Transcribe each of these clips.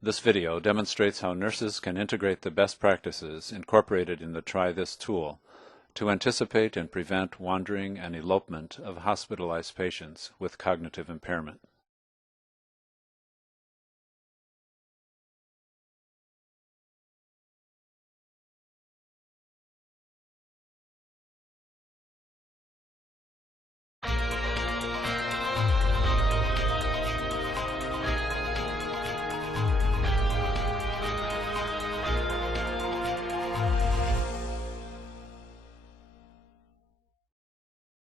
This video demonstrates how nurses can integrate the best practices incorporated in the Try This tool to anticipate and prevent wandering and elopement of hospitalized patients with cognitive impairment.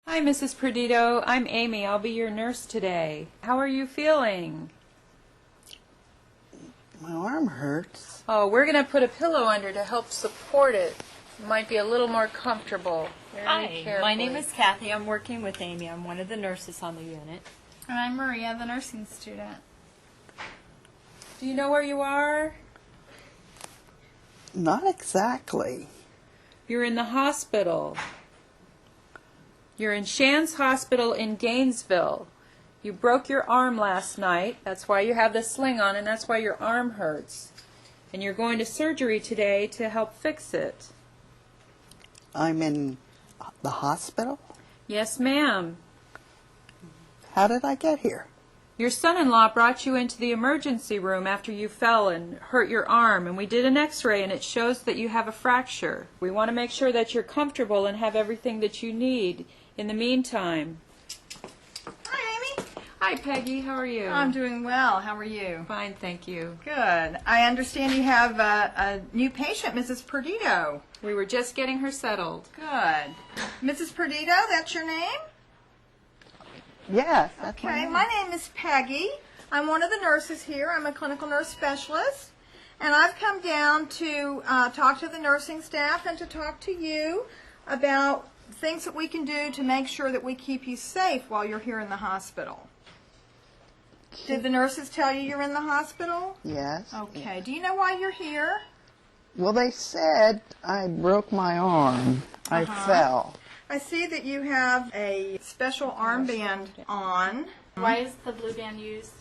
Hi, Mrs. Perdido. I'm Amy. I'll be your nurse today. How are you feeling? My arm hurts. Oh, we're going to put a pillow under to help support it. It might be a little more comfortable. Hi, my name is Kathy. I'm working with Amy. I'm one of the nurses on the unit. And I'm Maria, the nursing student. Do you know where you are? Not exactly. You're in the hospital. You're in Shands Hospital in Gainesville. You broke your arm last night. That's why you have the sling on, and that's why your arm hurts. And you're going to surgery today to help fix it. I'm in the hospital? Yes, ma'am. How did I get here? Your son-in-law brought you into the emergency room after you fell and hurt your arm, and we did an x-ray, and it shows that you have a fracture. We want to make sure that you're comfortable and have everything that you need in the meantime. Hi, Amy. Hi, Peggy. How are you? I'm doing well. How are you? Fine, thank you. Good. I understand you have a new patient, Mrs. Perdido. We were just getting her settled. Good. Mrs. Perdido, that's your name? Yes. That's Okay, my name is Peggy. I'm one of the nurses here. I'm a clinical nurse specialist. And I've come down to talk to the nursing staff and to talk to you about things that we can do to make sure that we keep you safe while you're here in the hospital. Did the nurses tell you you're in the hospital? Yes. Okay. Do you know why you're here? Well, they said I broke my arm. I fell. I see that you have a special armband on. Why is the blue band used?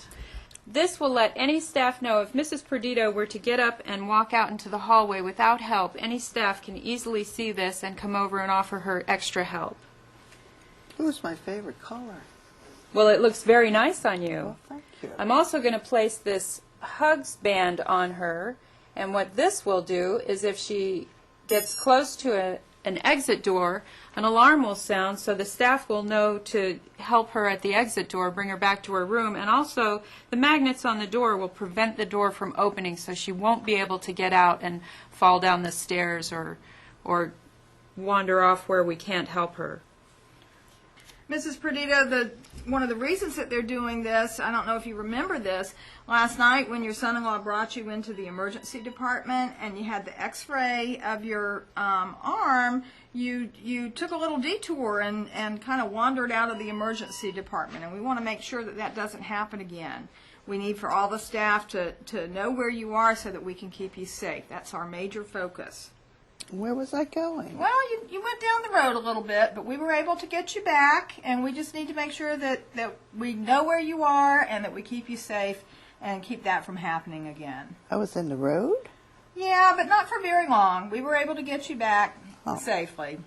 This will let any staff know if Mrs. Perdido were to get up and walk out into the hallway without help, any staff can easily see this and come over and offer her extra help. It was my favorite color. Well, it looks very nice on you. Well, thank you. I'm also going to place this hugs band on her, and what this will do is if she gets close to an exit door, an alarm will sound so the staff will know to help her at the exit door, bring her back to her room, and also the magnets on the door will prevent the door from opening so she won't be able to get out and fall down the stairs or wander off where we can't help her. Mrs. Perdido, one of the reasons that they're doing this, I don't know if you remember this, last night when your son-in-law brought you into the emergency department and you had the x-ray of your arm, you took a little detour and kind of wandered out of the emergency department, and we want to make sure that that doesn't happen again. We need for all the staff to know where you are so that we can keep you safe. That's our major focus. Where was I going? Well, you went down the road a little bit, but we were able to get you back, and we just need to make sure that we know where you are and that we keep you safe and keep that from happening again. I was in the road? Yeah, but not for very long. We were able to get you back safely.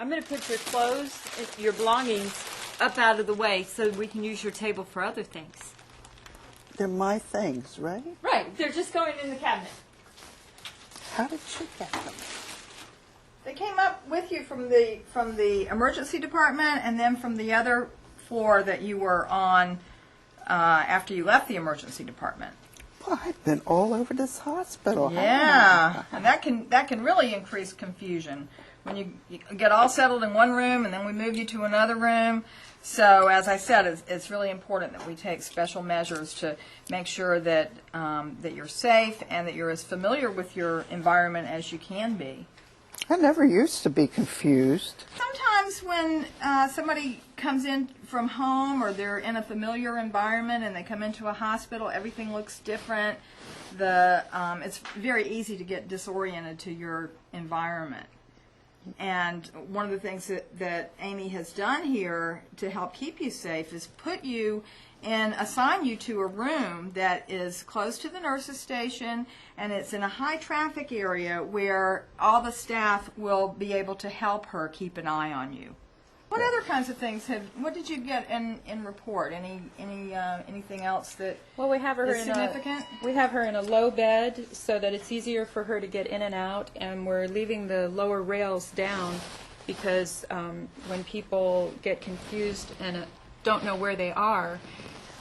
I'm going to put your clothes, your belongings, up out of the way so we can use your table for other things. They're my things, right? Right, they're just going in the cabinet. How did you get them? They came up with you from the emergency department and then from the other floor that you were on after you left the emergency department. Well, I've been all over this hospital. Yeah, and that can really increase confusion when you get all settled in one room and then we move you to another room. So, as I said, it's really important that we take special measures to make sure that that you're safe and that you're as familiar with your environment as you can be. I never used to be confused. Sometimes when somebody comes in from home or they're in a familiar environment and they come into a hospital, everything looks different. It's very easy to get disoriented to your environment. And one of the things that Amy has done here to help keep you safe is assign you to a room that is close to the nurse's station, and it's in a high traffic area where all the staff will be able to help her keep an eye on you. What other kinds of things what did you get in report? Anything else that Well, we have her is significant? We have her in a low bed so that it's easier for her to get in and out, and we're leaving the lower rails down because when people get confused and don't know where they are,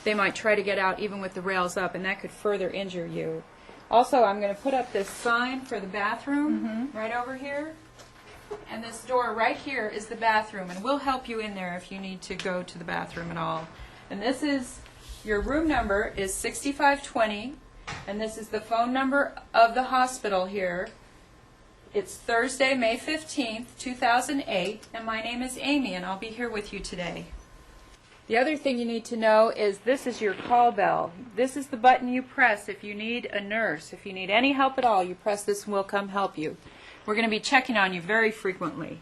they might try to get out even with the rails up, and that could further injure you. Also, I'm going to put up this sign for the bathroom right over here. And this door right here is the bathroom, and we'll help you in there if you need to go to the bathroom at all. And this is, your room number is 6520, and this is the phone number of the hospital here. It's Thursday, May 15th, 2008, and my name is Amy, and I'll be here with you today. The other thing you need to know is this is your call bell. This is the button you press if you need a nurse. If you need any help at all, you press this and we'll come help you. We're going to be checking on you very frequently.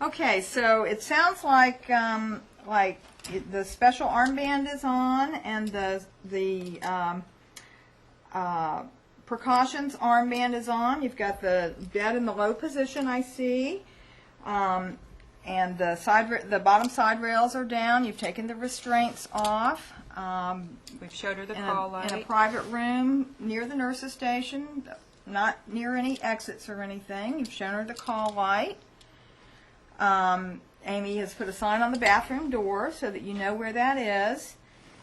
Okay, so it sounds like the special armband is on, and the precautions armband is on. You've got the bed in the low position, I see, and the bottom side rails are down. You've taken the restraints off. We've showed her the call light. In a private room near the nurse's station. Not near any exits or anything. You've shown her the call light. Amy has put a sign on the bathroom door so that you know where that is.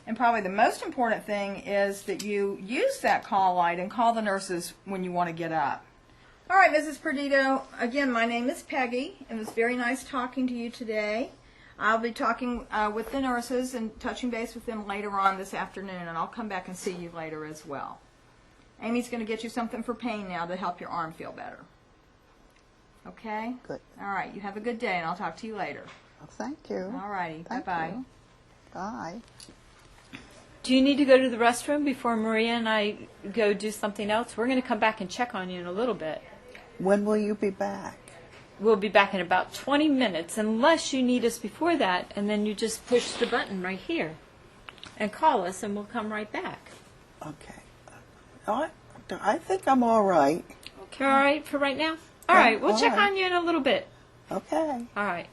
And probably the most important thing is that you use that call light and call the nurses when you want to get up. All right, Mrs. Perdido, again, my name is Peggy. It was very nice talking to you today. I'll be talking with the nurses and touching base with them later on this afternoon, and I'll come back and see you later as well. Amy's going to get you something for pain now to help your arm feel better. Okay? Good. All right. You have a good day, and I'll talk to you later. Well, thank you. All righty. Thank Bye-bye. you. Bye. Do you need to go to the restroom before Maria and I go do something else? We're going to come back and check on you in a little bit. When will you be back? We'll be back in about 20 minutes, unless you need us before that, and then you just push the button right here and call us, and we'll come right back. Okay. I think I'm all right. Okay. All right for right now? All right, we'll all check right. on you in a little bit. Okay. All right.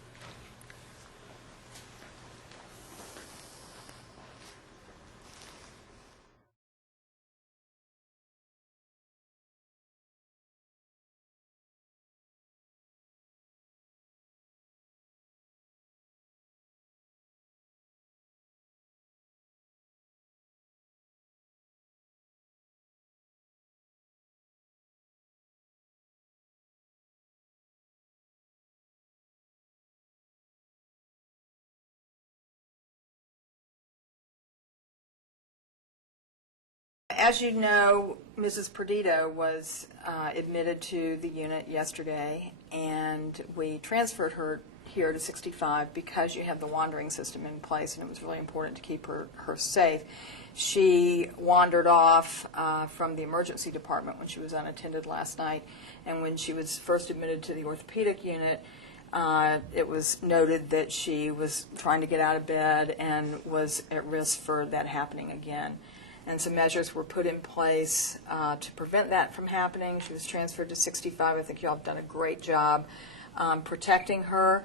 As you know, Mrs. Perdido was admitted to the unit yesterday, and we transferred her here to 65 because you have the wandering system in place, and it was really important to keep her safe. She wandered off from the emergency department when she was unattended last night, and when she was first admitted to the orthopedic unit, it was noted that she was trying to get out of bed and was at risk for that happening again. And some measures were put in place to prevent that from happening. She was transferred to 65. I think you all have done a great job protecting her.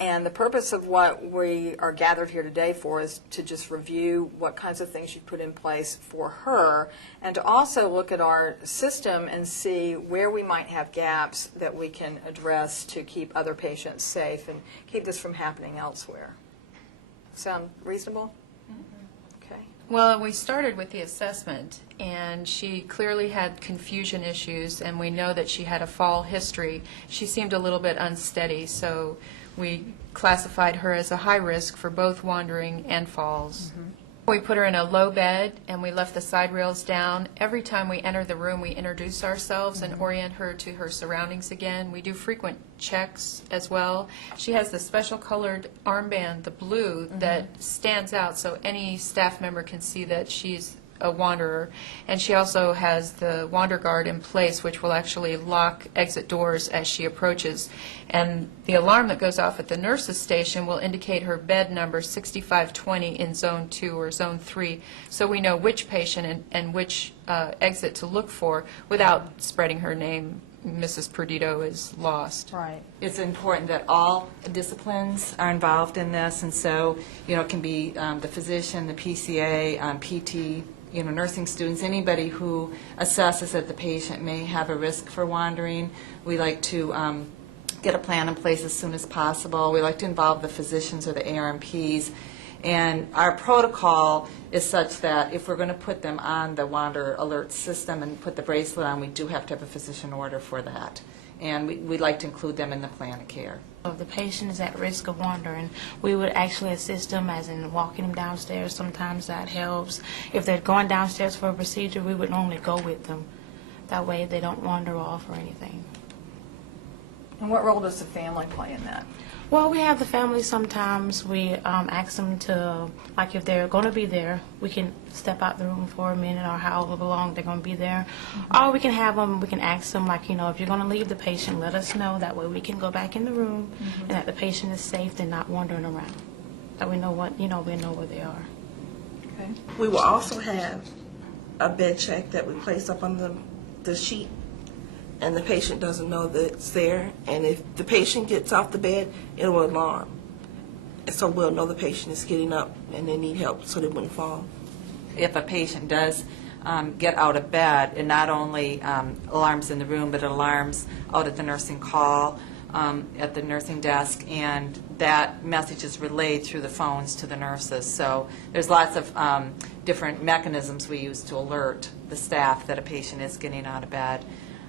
And the purpose of what we are gathered here today for is to just review what kinds of things you put in place for her, and to also look at our system and see where we might have gaps that we can address to keep other patients safe and keep this from happening elsewhere. Sound reasonable? Okay. Well, we started with the assessment, and she clearly had confusion issues, and we know that she had a fall history. She seemed a little bit unsteady, so we classified her as a high risk for both wandering and falls. We put her in a low bed, and we left the side rails down. Every time we enter the room, we introduce ourselves and orient her to her surroundings again. We do frequent checks as well. She has the special colored armband, the blue, that stands out so any staff member can see that she's a wanderer. And she also has the wander guard in place, which will actually lock exit doors as she approaches. And the alarm that goes off at the nurse's station will indicate her bed number 6520 in Zone 2 or Zone 3, so we know which patient and which exit to look for without spreading her name. Mrs. Perdido is lost. Right. It's important that all disciplines are involved in this, and so, it can be the physician, the PCA, PT, nursing students, anybody who assesses that the patient may have a risk for wandering. We like to get a plan in place as soon as possible. We like to involve the physicians or the ARMPs. And our protocol is such that if we're going to put them on the Wander Alert system and put the bracelet on, we do have to have a physician order for that. And we'd like to include them in the plan of care. If the patient is at risk of wandering, we would actually assist them as in walking them downstairs. Sometimes that helps. If they're going downstairs for a procedure, we would normally go with them. That way they don't wander off or anything. And what role does the family play in that? Well, we have the family sometimes. We ask them to, like if they're going to be there, we can step out the room for a minute or however long they're going to be there. Or we can have them, we can ask them, like, if you're going to leave the patient, let us know. That way we can go back in the room and that the patient is safe and not wandering around. That we know what, we know where they are. Okay. We will also have a bed check that we place up on the sheet, and the patient doesn't know that it's there. And if the patient gets off the bed, it will alarm. And so we'll know the patient is getting up and they need help so they wouldn't fall. If a patient does get out of bed, it not only alarms in the room, but it alarms out at the nursing call, at the nursing desk, and that message is relayed through the phones to the nurses. So there's lots of different mechanisms we use to alert the staff that a patient is getting out of bed.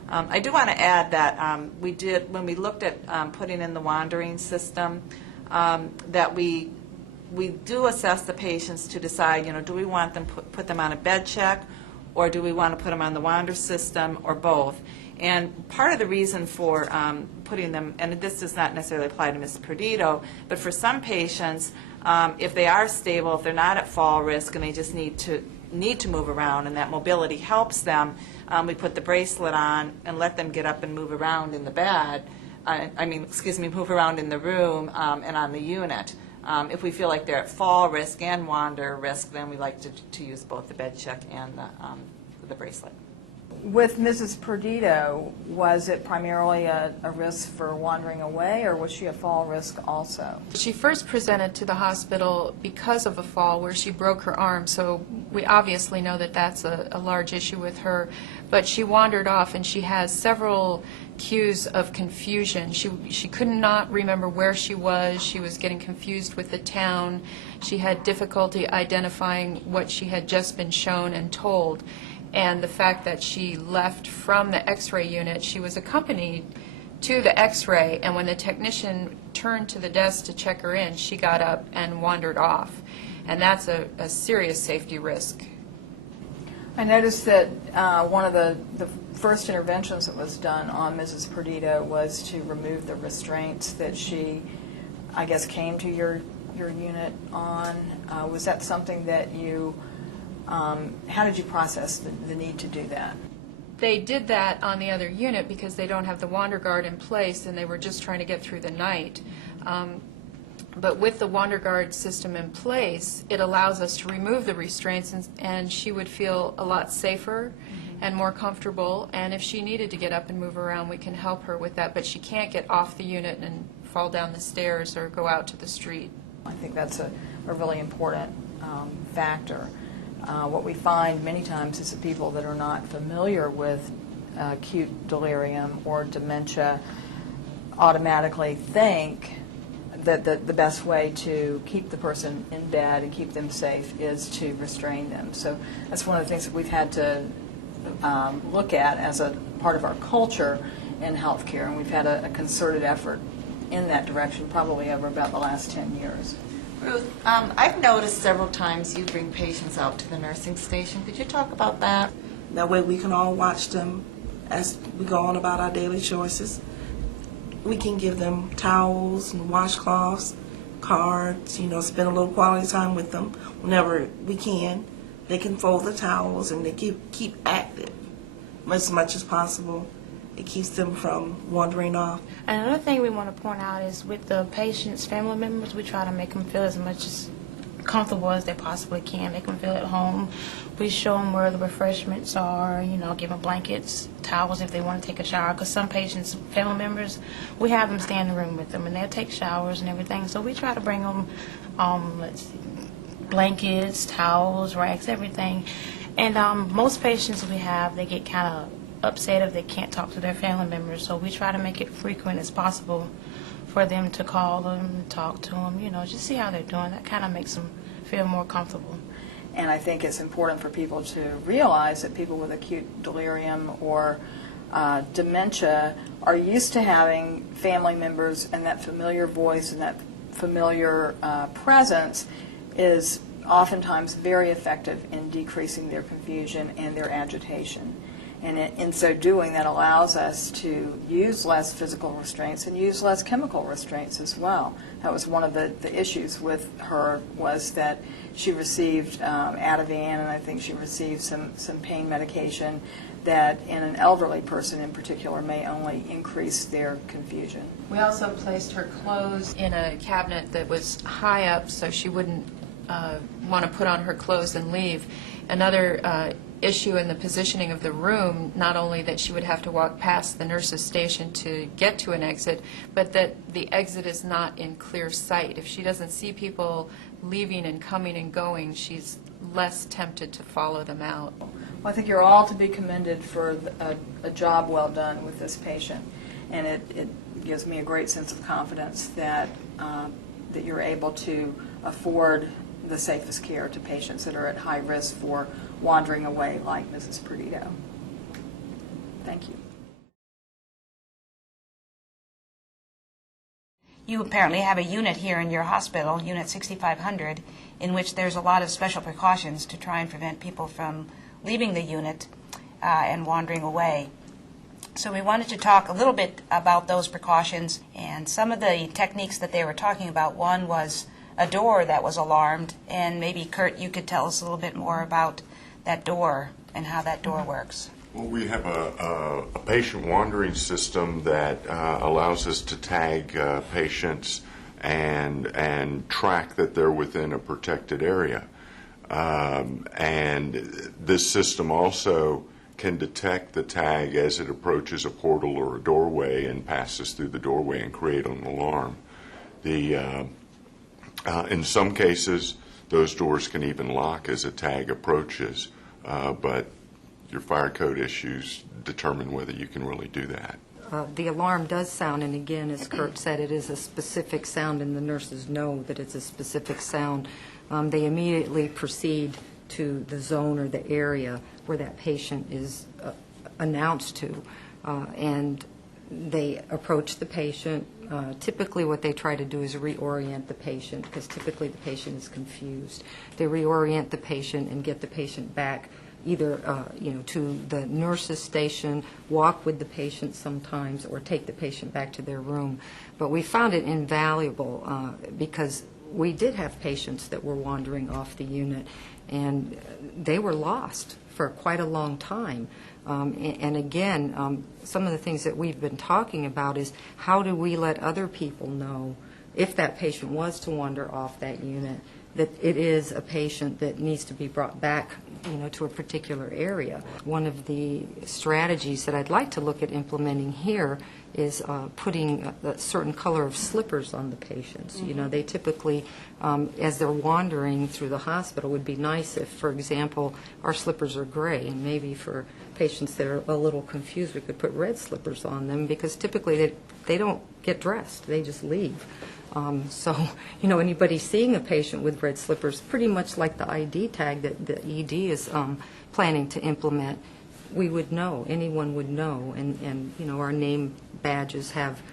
I do want to add that we did, when we looked at putting in the wandering system, that we do assess the patients to decide, do we want them put them on a bed check, or do we want to put them on the wander system, or both? And part of the reason for putting them, and this does not necessarily apply to Ms. Perdido, but for some patients, if they are stable, if they're not at fall risk, and they just need to move around, and that mobility helps them, we put the bracelet on and let them get up and move around in the bed. Move around in the room and on the unit. If we feel like they're at fall risk and wander risk, then we like to use both the bed check and the bracelet. With Mrs. Perdido, was it primarily a risk for wandering away, or was she a fall risk also? She first presented to the hospital because of a fall where she broke her arm, so we obviously know that that's a large issue with her. But she wandered off, and she has several cues of confusion. She could not remember where she was getting confused with the town. She had difficulty identifying what she had just been shown and told. And the fact that she left from the x-ray unit, she was accompanied to the x-ray, and when the technician turned to the desk to check her in, she got up and wandered off. And that's a serious safety risk. I noticed that one of the first interventions that was done on Mrs. Perdido was to remove the restraints that she, I guess, came to your unit on. Was that something that you... how did you process the need to do that? They did that on the other unit because they don't have the wander guard in place, and they were just trying to get through the night. But with the wander guard system in place, it allows us to remove the restraints, and she would feel a lot safer and more comfortable. And if she needed to get up and move around, we can help her with that. But she can't get off the unit and fall down the stairs or go out to the street. I think that's a really important factor. What we find many times is that people that are not familiar with acute delirium or dementia automatically think that the best way to keep the person in bed and keep them safe is to restrain them. So that's one of the things that we've had to look at as a part of our culture in healthcare, and we've had a concerted effort in that direction probably over about the last 10 years. Ruth, I've noticed several times you bring patients out to the nursing station. Could you talk about that? That way we can all watch them as we go on about our daily choices. We can give them towels and washcloths, cards, spend a little quality time with them whenever we can. They can fold the towels and they keep active as much as possible. It keeps them from wandering off. Another thing we want to point out is with the patient's family members, we try to make them feel as much as comfortable as they possibly can, make them feel at home. We show them where the refreshments are, give them blankets, towels if they want to take a shower, because some patients, family members, we have them stay in the room with them and they'll take showers and everything. So we try to bring them, blankets, towels, rags, everything. And most patients we have, they get kind of upset if they can't talk to their family members, so we try to make it frequent as possible for them to call them, talk to them, just see how they're doing. That kind of makes them feel more comfortable. And I think it's important for people to realize that people with acute delirium or dementia are used to having family members, and that familiar voice and that familiar presence is oftentimes very effective in decreasing their confusion and their agitation. And in so doing, that allows us to use less physical restraints and use less chemical restraints as well. That was one of the issues with her, was that she received Ativan, and I think she received some pain medication that in an elderly person in particular may only increase their confusion. We also placed her clothes in a cabinet that was high up so she wouldn't want to put on her clothes and leave. Another issue in the positioning of the room, not only that she would have to walk past the nurse's station to get to an exit, but that the exit is not in clear sight. If she doesn't see people leaving and coming and going, she's less tempted to follow them out. Well, I think you're all to be commended for a job well done with this patient, and it gives me a great sense of confidence that that you're able to afford the safest care to patients that are at high risk for wandering away like Mrs. Perdido. Thank you. You apparently have a unit here in your hospital, Unit 6500, in which there's a lot of special precautions to try and prevent people from leaving the unit and wandering away. So we wanted to talk a little bit about those precautions and some of the techniques that they were talking about. One was a door that was alarmed, and maybe, Kurt, you could tell us a little bit more about that door and how that door works. Well, we have a patient wandering system that allows us to tag patients and track that they're within a protected area. And this system also can detect the tag as it approaches a portal or a doorway and passes through the doorway and create an alarm. In some cases, those doors can even lock as a tag approaches, but your fire code issues determine whether you can really do that. The alarm does sound, and again, as Kurt said, it is a specific sound, and the nurses know that it's a specific sound. They immediately proceed to the zone or the area where that patient is announced to, and they approach the patient. Typically what they try to do is reorient the patient, because typically the patient is confused. They reorient the patient and get the patient back either to the nurse's station, walk with the patient sometimes, or take the patient back to their room. But we found it invaluable because we did have patients that were wandering off the unit, and they were lost for quite a long time. And again, some of the things that we've been talking about is how do we let other people know, if that patient was to wander off that unit, that it is a patient that needs to be brought back, to a particular area. One of the strategies that I'd like to look at implementing here is putting a certain color of slippers on the patients. Mm-hmm. They typically, as they're wandering through the hospital, would be nice if, for example, our slippers are gray, and maybe for patients that are a little confused, we could put red slippers on them, because typically they don't get dressed, they just leave. So, anybody seeing a patient with red slippers, pretty much like the ID tag that the ED is planning to implement, we would know, anyone would know, and our name badges have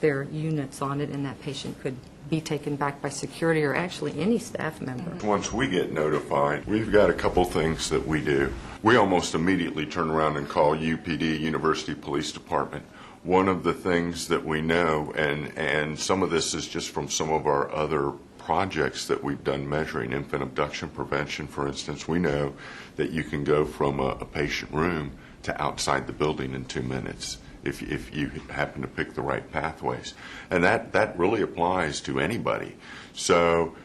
their units on it, and that patient could be taken back by security or actually any staff member. Once we get notified, we've got a couple things that we do. We almost immediately turn around and call UPD, University Police Department. One of the things that we know, and some of this is just from some of our other projects that we've done measuring infant abduction prevention, for instance, we know that you can go from a patient room to outside the building in 2 minutes if you happen to pick the right pathways. And that really applies to anybody. So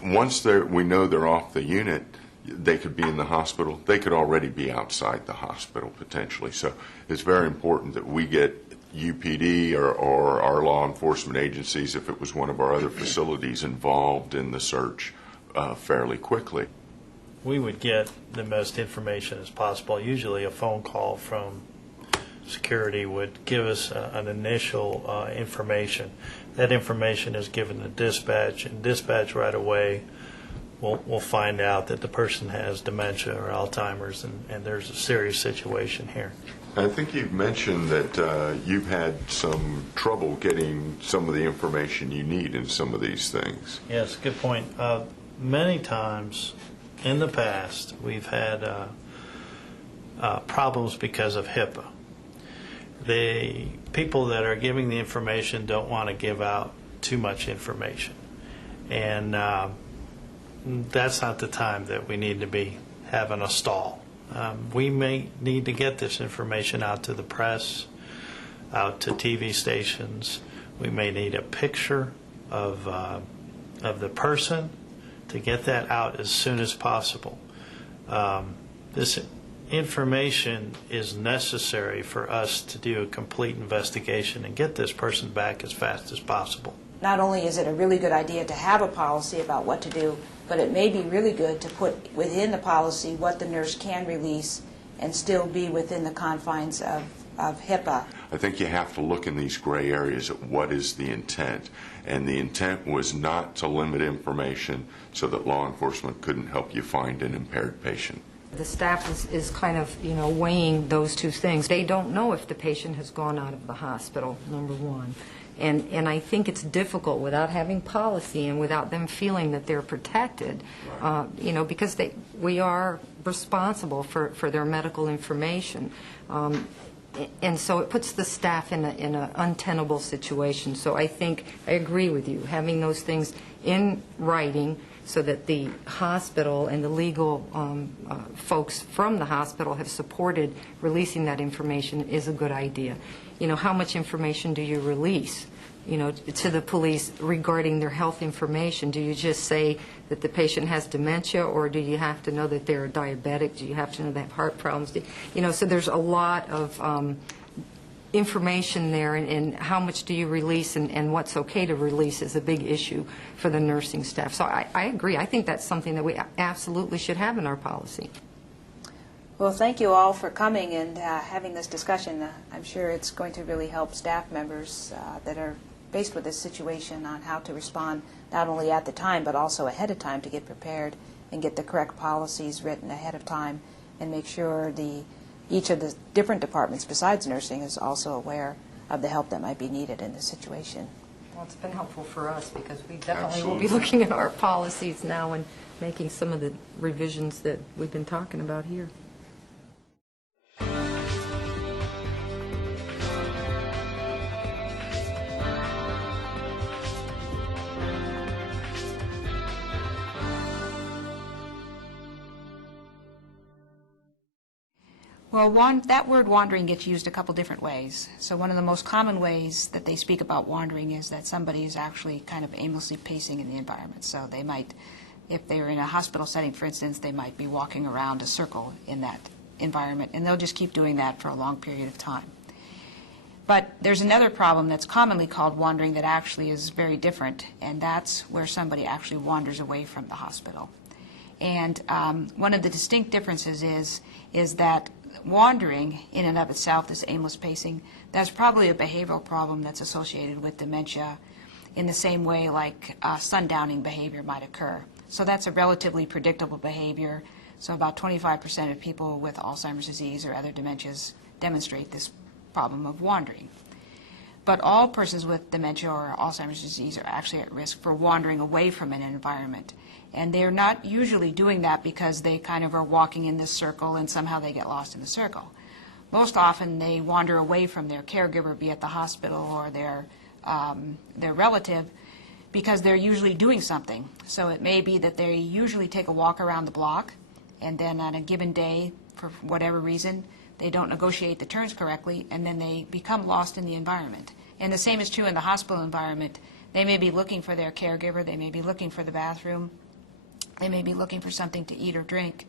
once we know they're off the unit, they could be in the hospital. They could already be outside the hospital potentially. So it's very important that we get UPD or our law enforcement agencies, if it was one of our other facilities, involved in the search fairly quickly. We would get the most information as possible. Usually a phone call from security would give us an initial information. That information is given to dispatch, and dispatch right away will find out that the person has dementia or Alzheimer's, and there's a serious situation here. I think you've mentioned that you've had some trouble getting some of the information you need in some of these things. Yes, good point. Many times in the past, we've had problems because of HIPAA. The people that are giving the information don't want to give out too much information. And that's not the time that we need to be having a stall. We may need to get this information out to the press, out to TV stations. We may need a picture of the person to get that out as soon as possible. This information is necessary for us to do a complete investigation and get this person back as fast as possible. Not only is it a really good idea to have a policy about what to do, but it may be really good to put within the policy what the nurse can release and still be within the confines of HIPAA. I think you have to look in these gray areas at what is the intent. And the intent was not to limit information so that law enforcement couldn't help you find an impaired patient. The staff is kind of, weighing those two things. They don't know if the patient has gone out of the hospital, number one. And I think it's difficult without having policy and without them feeling that they're protected, because we are responsible for their medical information. And so it puts the staff in an untenable situation. So I think I agree with you, having those things in writing so that the hospital and the legal folks from the hospital have supported releasing that information is a good idea. How much information do you release, to the police regarding their health information? Do you just say that the patient has dementia, or do you have to know that they're diabetic? Do you have to know they have heart problems? So there's a lot of information there, and how much do you release and what's okay to release is a big issue for the nursing staff. So I agree. I think that's something that we absolutely should have in our policy. Well, thank you all for coming and having this discussion. I'm sure it's going to really help staff members that are faced with this situation on how to respond not only at the time but also ahead of time to get prepared and get the correct policies written ahead of time and make sure each of the different departments besides nursing is also aware of the help that might be needed in this situation. Well, it's been helpful for us because we definitely will be looking at our policies now and making some of the revisions that we've been talking about here. Well, that word wandering gets used a couple different ways. So one of the most common ways that they speak about wandering is that somebody is actually kind of aimlessly pacing in the environment. So they might, if they're in a hospital setting, for instance, they might be walking around a circle in that environment, and they'll just keep doing that for a long period of time. But there's another problem that's commonly called wandering that actually is very different, and that's where somebody actually wanders away from the hospital. And one of the distinct differences is that wandering in and of itself, this aimless pacing, that's probably a behavioral problem that's associated with dementia in the same way like sundowning behavior might occur. So that's a relatively predictable behavior. So about 25% of people with Alzheimer's disease or other dementias demonstrate this problem of wandering. But all persons with dementia or Alzheimer's disease are actually at risk for wandering away from an environment. And they're not usually doing that because they kind of are walking in this circle and somehow they get lost in the circle. Most often they wander away from their caregiver, be it the hospital or their relative, because they're usually doing something. So it may be that they usually take a walk around the block, and then on a given day, for whatever reason, they don't negotiate the turns correctly, and then they become lost in the environment. And the same is true in the hospital environment. They may be looking for their caregiver, they may be looking for the bathroom, they may be looking for something to eat or drink.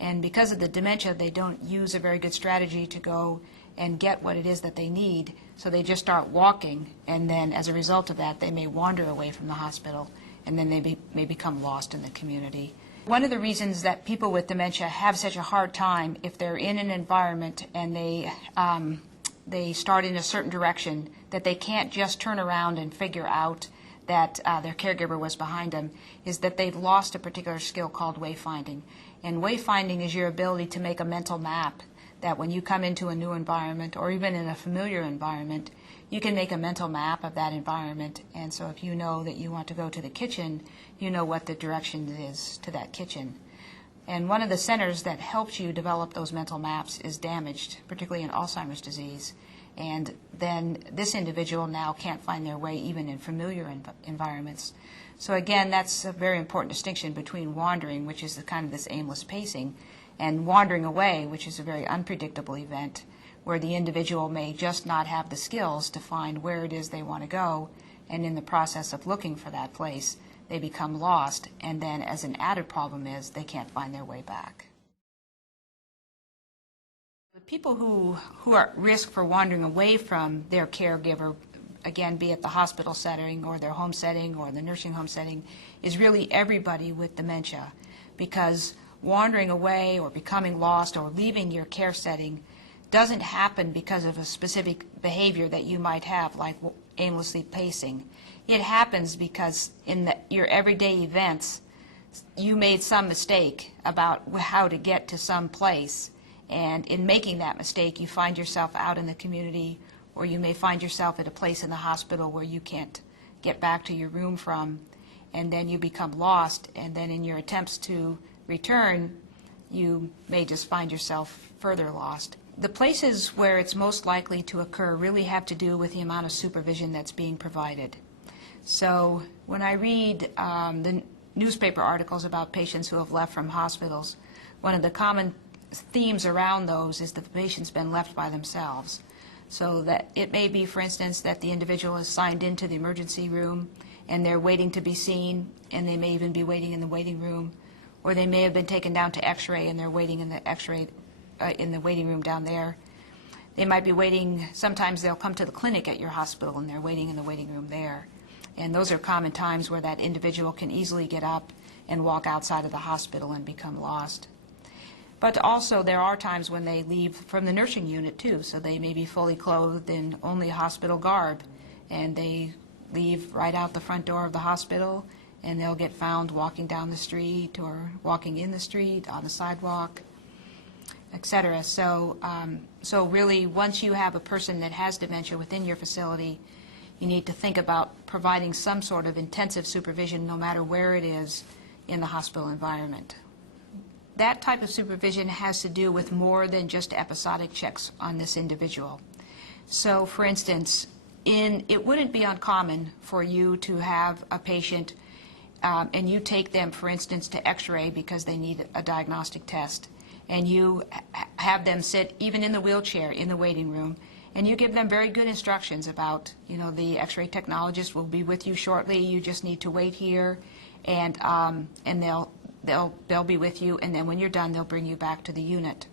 And because of the dementia, they don't use a very good strategy to go and get what it is that they need, so they just start walking, and then as a result of that, they may wander away from the hospital, and then they may become lost in the community. One of the reasons that people with dementia have such a hard time if they're in an environment and they start in a certain direction, that they can't just turn around and figure out that their caregiver was behind them, is that they've lost a particular skill called wayfinding. And wayfinding is your ability to make a mental map that when you come into a new environment, or even in a familiar environment, you can make a mental map of that environment. And so if you know that you want to go to the kitchen, you know what the direction is to that kitchen. And one of the centers that helps you develop those mental maps is damaged, particularly in Alzheimer's disease. And then this individual now can't find their way even in familiar environments. So again, that's a very important distinction between wandering, which is the kind of this aimless pacing, and wandering away, which is a very unpredictable event, where the individual may just not have the skills to find where it is they want to go, and in the process of looking for that place, they become lost, and then as an added problem is they can't find their way back. The people who are at risk for wandering away from their caregiver, again, be it the hospital setting or their home setting or the nursing home setting, is really everybody with dementia, because wandering away or becoming lost or leaving your care setting doesn't happen because of a specific behavior that you might have, like aimlessly pacing. It happens because in your everyday events, you made some mistake about how to get to some place, and in making that mistake, you find yourself out in the community, or you may find yourself at a place in the hospital where you can't get back to your room from, and then you become lost, and then in your attempts to return, you may just find yourself further lost. The places where it's most likely to occur really have to do with the amount of supervision that's being provided. So when I read the newspaper articles about patients who have left from hospitals, one of the common themes around those is that the patient's been left by themselves. So that it may be, for instance, that the individual is signed into the emergency room and they're waiting to be seen, and they may even be waiting in the waiting room, or they may have been taken down to x-ray and they're waiting in the x-ray in the waiting room down there. They might be waiting, sometimes they'll come to the clinic at your hospital and they're waiting in the waiting room there. And those are common times where that individual can easily get up and walk outside of the hospital and become lost. But also there are times when they leave from the nursing unit too, so they may be fully clothed in only hospital garb, and they leave right out the front door of the hospital, and they'll get found walking down the street or walking in the street, on the sidewalk, etc. So really, once you have a person that has dementia within your facility, you need to think about providing some sort of intensive supervision no matter where it is in the hospital environment. That type of supervision has to do with more than just episodic checks on this individual. So, for instance, it wouldn't be uncommon for you to have a patient and you take them, for instance, to x-ray because they need a diagnostic test, and you have them sit even in the wheelchair in the waiting room, and you give them very good instructions about, the x-ray technologist will be with you shortly, you just need to wait here, and they'll be with you, and then when you're done, they'll bring you back to the unit.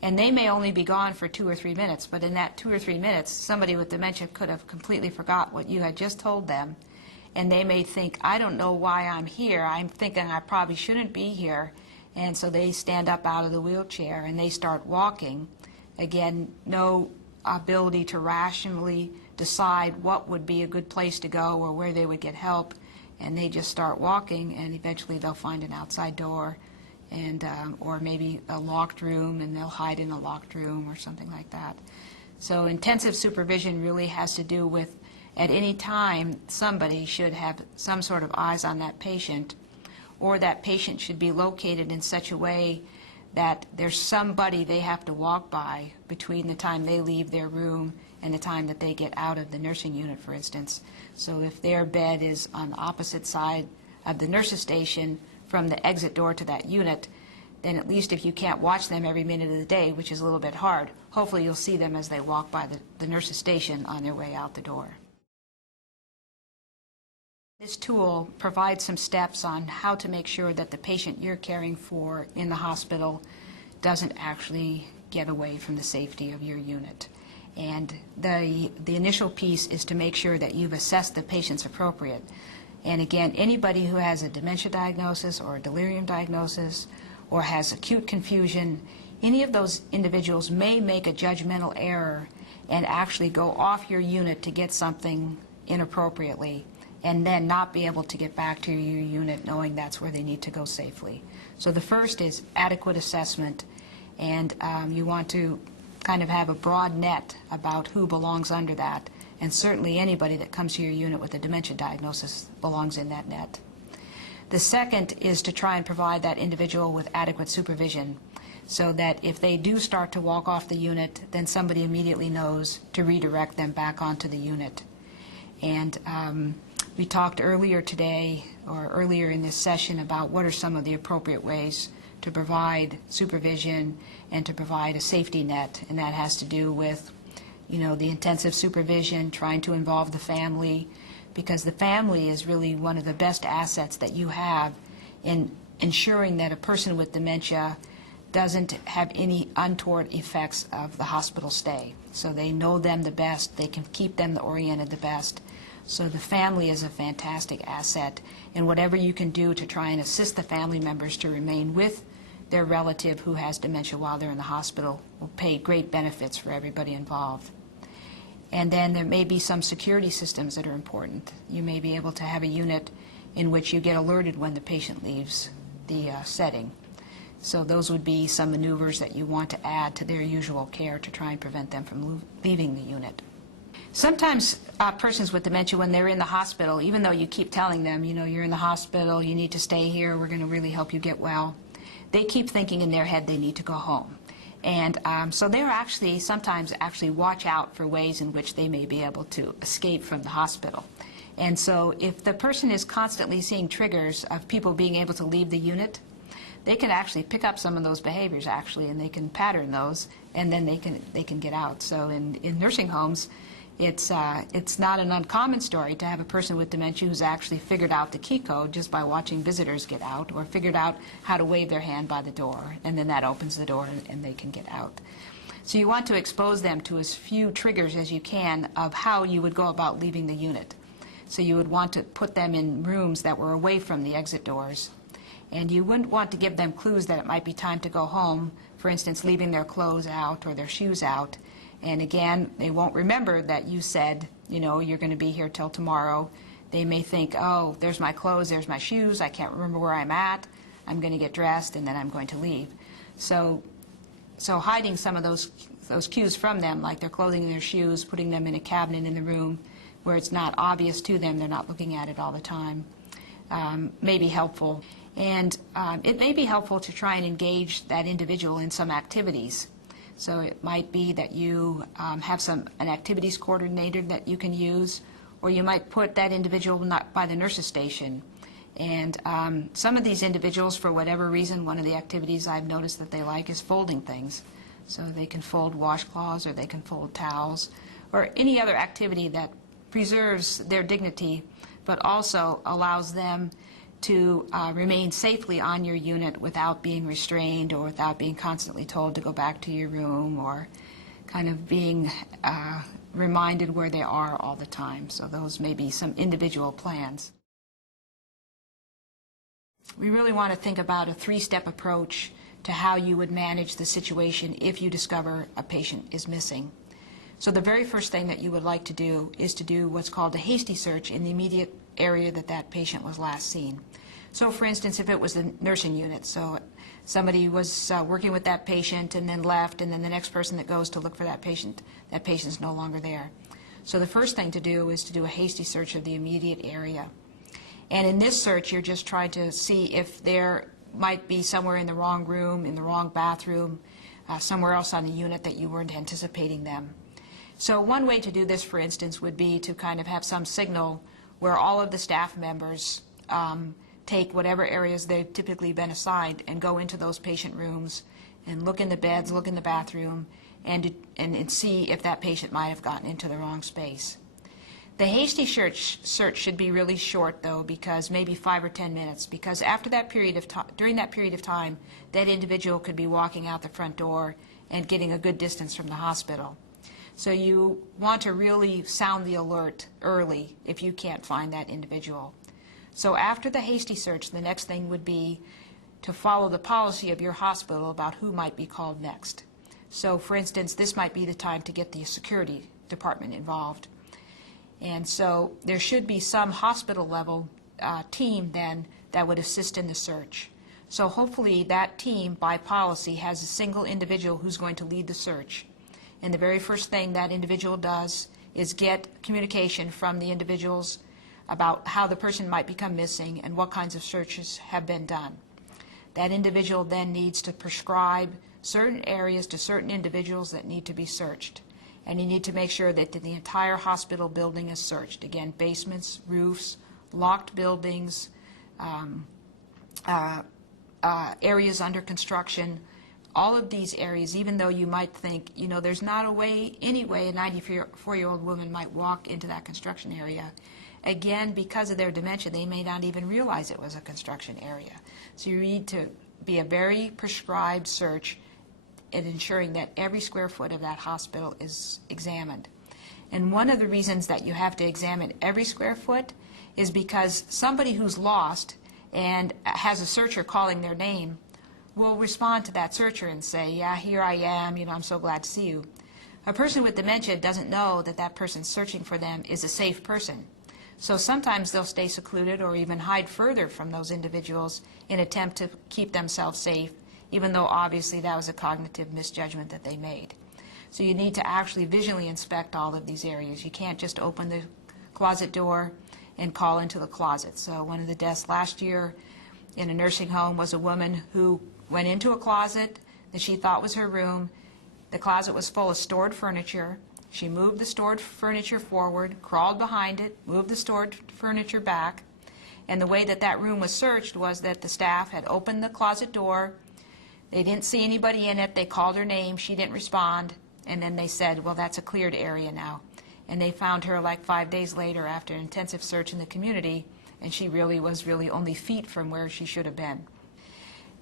And they may only be gone for 2 or 3 minutes, but in that 2 or 3 minutes, somebody with dementia could have completely forgot what you had just told them, and they may think, I don't know why I'm here, I'm thinking I probably shouldn't be here, and so they stand up out of the wheelchair and they start walking. Again, no ability to rationally decide what would be a good place to go or where they would get help, and they just start walking, and eventually they'll find an outside door, and or maybe a locked room, and they'll hide in a locked room or something like that. So intensive supervision really has to do with, at any time, somebody should have some sort of eyes on that patient, or that patient should be located in such a way that there's somebody they have to walk by between the time they leave their room and the time that they get out of the nursing unit, for instance. So if their bed is on the opposite side of the nurse's station from the exit door to that unit, then at least if you can't watch them every minute of the day, which is a little bit hard, hopefully you'll see them as they walk by the nurse's station on their way out the door. This tool provides some steps on how to make sure that the patient you're caring for in the hospital doesn't actually get away from the safety of your unit. And the initial piece is to make sure that you've assessed the patient's appropriate. And again, anybody who has a dementia diagnosis or a delirium diagnosis or has acute confusion, any of those individuals may make a judgmental error and actually go off your unit to get something inappropriately, and then not be able to get back to your unit knowing that's where they need to go safely. So the first is adequate assessment, and you want to kind of have a broad net about who belongs under that, and certainly anybody that comes to your unit with a dementia diagnosis belongs in that net. The second is to try and provide that individual with adequate supervision, so that if they do start to walk off the unit, then somebody immediately knows to redirect them back onto the unit. And we talked earlier today, or earlier in this session, about what are some of the appropriate ways to provide supervision and to provide a safety net, and that has to do with, you know, the intensive supervision, trying to involve the family, because the family is really one of the best assets that you have in ensuring that a person with dementia doesn't have any untoward effects of the hospital stay. So they know them the best, they can keep them oriented the best. So the family is a fantastic asset, and whatever you can do to try and assist the family members to remain with their relative who has dementia while they're in the hospital will pay great benefits for everybody involved. And then there may be some security systems that are important. You may be able to have a unit in which you get alerted when the patient leaves the setting. So those would be some maneuvers that you want to add to their usual care to try and prevent them from leaving the unit. Sometimes persons with dementia, when they're in the hospital, even though you keep telling them, you know, you're in the hospital, you need to stay here, we're going to really help you get well, they keep thinking in their head they need to go home. And so they're actually, sometimes actually watch out for ways in which they may be able to escape from the hospital. And so if the person is constantly seeing triggers of people being able to leave the unit, they can actually pick up some of those behaviors actually, and they can pattern those, and then they can get out. So in nursing homes, it's not an uncommon story to have a person with dementia who's actually figured out the key code just by watching visitors get out, or figured out how to wave their hand by the door, and then that opens the door and they can get out. So you want to expose them to as few triggers as you can of how you would go about leaving the unit. So you would want to put them in rooms that were away from the exit doors. And you wouldn't want to give them clues that it might be time to go home, for instance, leaving their clothes out or their shoes out. And again, they won't remember that you said, you know, you're going to be here till tomorrow. They may think, oh, there's my clothes, there's my shoes, I can't remember where I'm at, I'm going to get dressed, and then I'm going to leave. So hiding some of those cues from them, like their clothing and their shoes, putting them in a cabinet in the room where it's not obvious to them, they're not looking at it all the time, may be helpful. And it may be helpful to try and engage that individual in some activities. So it might be that you have an activities coordinator that you can use, or you might put that individual not by the nurse's station. And some of these individuals, for whatever reason, one of the activities I've noticed that they like is folding things. So they can fold washcloths, or they can fold towels, or any other activity that preserves their dignity, but also allows them to remain safely on your unit without being restrained or without being constantly told to go back to your room, or kind of being reminded where they are all the time. So those may be some individual plans. We really want to think about a three-step approach to how you would manage the situation if you discover a patient is missing. So the very first thing that you would like to do is to do what's called a hasty search in the immediate area that that patient was last seen. So for instance, if it was the nursing unit, so somebody was working with that patient and then left, and then the next person that goes to look for that patient's no longer there. So the first thing to do is to do a hasty search of the immediate area. And in this search, you're just trying to see if there might be somewhere in the wrong room, in the wrong bathroom, somewhere else on the unit that you weren't anticipating them. So one way to do this, for instance, would be to kind of have some signal where all of the staff members take whatever areas they've typically been assigned and go into those patient rooms and look in the beds, look in the bathroom, and see if that patient might have gotten into the wrong space. The hasty search should be really short, though, because maybe 5 or 10 minutes, because after that period of during that period of time, that individual could be walking out the front door and getting a good distance from the hospital. So you want to really sound the alert early if you can't find that individual. So after the hasty search, the next thing would be to follow the policy of your hospital about who might be called next. So, for instance, this might be the time to get the security department involved. And so there should be some hospital-level team then that would assist in the search. So hopefully that team, by policy, has a single individual who's going to lead the search. And the very first thing that individual does is get communication from the individuals about how the person might become missing and what kinds of searches have been done. That individual then needs to prescribe certain areas to certain individuals that need to be searched. And you need to make sure that the entire hospital building is searched. Again, basements, roofs, locked buildings, areas under construction, all of these areas, even though you might think, you know, there's not any way a 94-year-old woman might walk into that construction area. Again, because of their dementia, they may not even realize it was a construction area. So you need to be a very prescribed search in ensuring that every square foot of that hospital is examined. And one of the reasons that you have to examine every square foot is because somebody who's lost and has a searcher calling their name will respond to that searcher and say, yeah, here I am, you know, I'm so glad to see you. A person with dementia doesn't know that that person searching for them is a safe person. So sometimes they'll stay secluded or even hide further from those individuals in an attempt to keep themselves safe, even though obviously that was a cognitive misjudgment that they made. So you need to actually visually inspect all of these areas. You can't just open the closet door and call into the closet. So one of the deaths last year in a nursing home was a woman who went into a closet that she thought was her room. The closet was full of stored furniture. She moved the stored furniture forward, crawled behind it, moved the stored furniture back, and the way that that room was searched was that the staff had opened the closet door. They didn't see anybody in it. They called her name. She didn't respond. And then they said, well, that's a cleared area now. And they found her like 5 days later after an intensive search in the community, and she was only feet from where she should have been.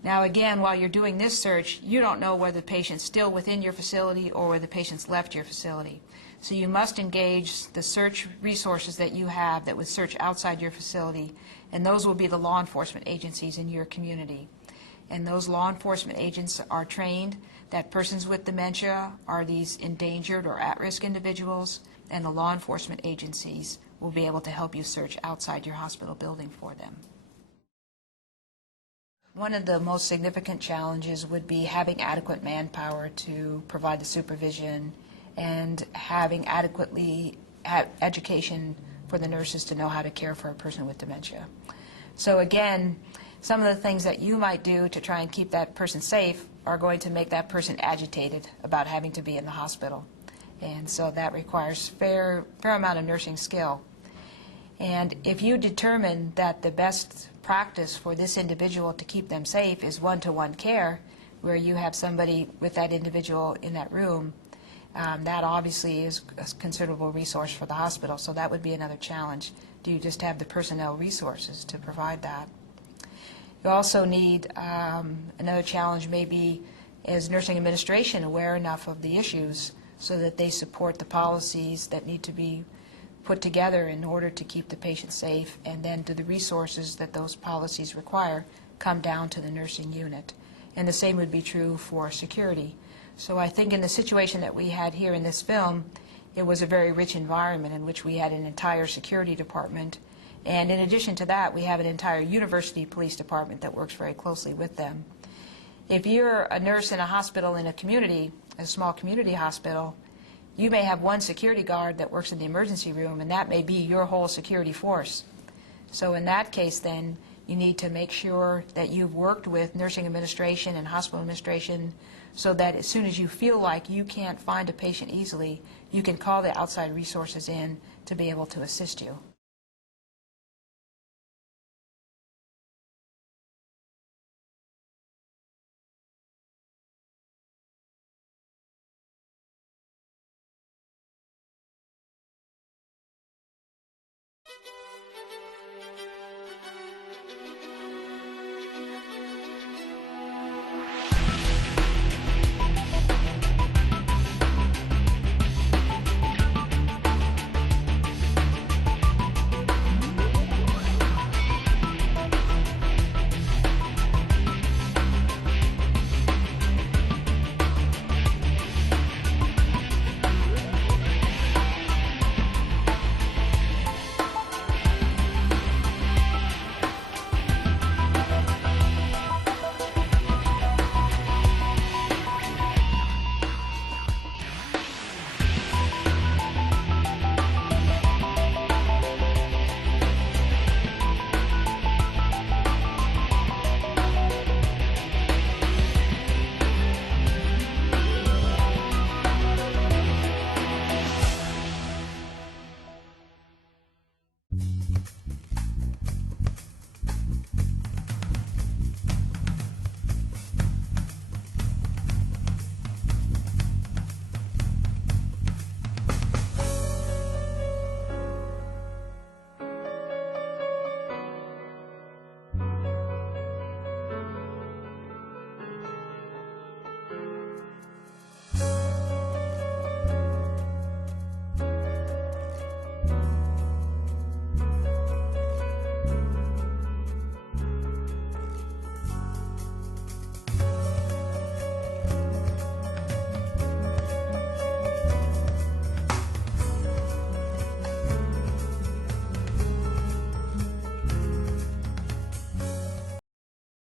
Now, again, while you're doing this search, you don't know whether the patient's still within your facility or whether the patient's left your facility. So you must engage the search resources that you have that would search outside your facility, and those will be the law enforcement agencies in your community. And those law enforcement agents are trained that persons with dementia are these endangered or at-risk individuals, and the law enforcement agencies will be able to help you search outside your hospital building for them. One of the most significant challenges would be having adequate manpower to provide the supervision and having adequately education for the nurses to know how to care for a person with dementia. So again, some of the things that you might do to try and keep that person safe are going to make that person agitated about having to be in the hospital. And so that requires fair amount of nursing skill. And if you determine that the best practice for this individual to keep them safe is one-to-one care, where you have somebody with that individual in that room, that obviously is a considerable resource for the hospital. So that would be another challenge. Do you just have the personnel resources to provide that? You also need another challenge maybe is nursing administration aware enough of the issues so that they support the policies that need to be put together in order to keep the patient safe, and then do the resources that those policies require come down to the nursing unit. And the same would be true for security. So I think in the situation that we had here in this film, it was a very rich environment in which we had an entire security department. And in addition to that, we have an entire university police department that works very closely with them. If you're a nurse in a hospital in a community, a small community hospital, you may have one security guard that works in the emergency room, and that may be your whole security force. So in that case, then, You need to make sure that you've worked with nursing administration and hospital administration so that as soon as you feel like you can't find a patient easily, you can call the outside resources in to be able to assist you.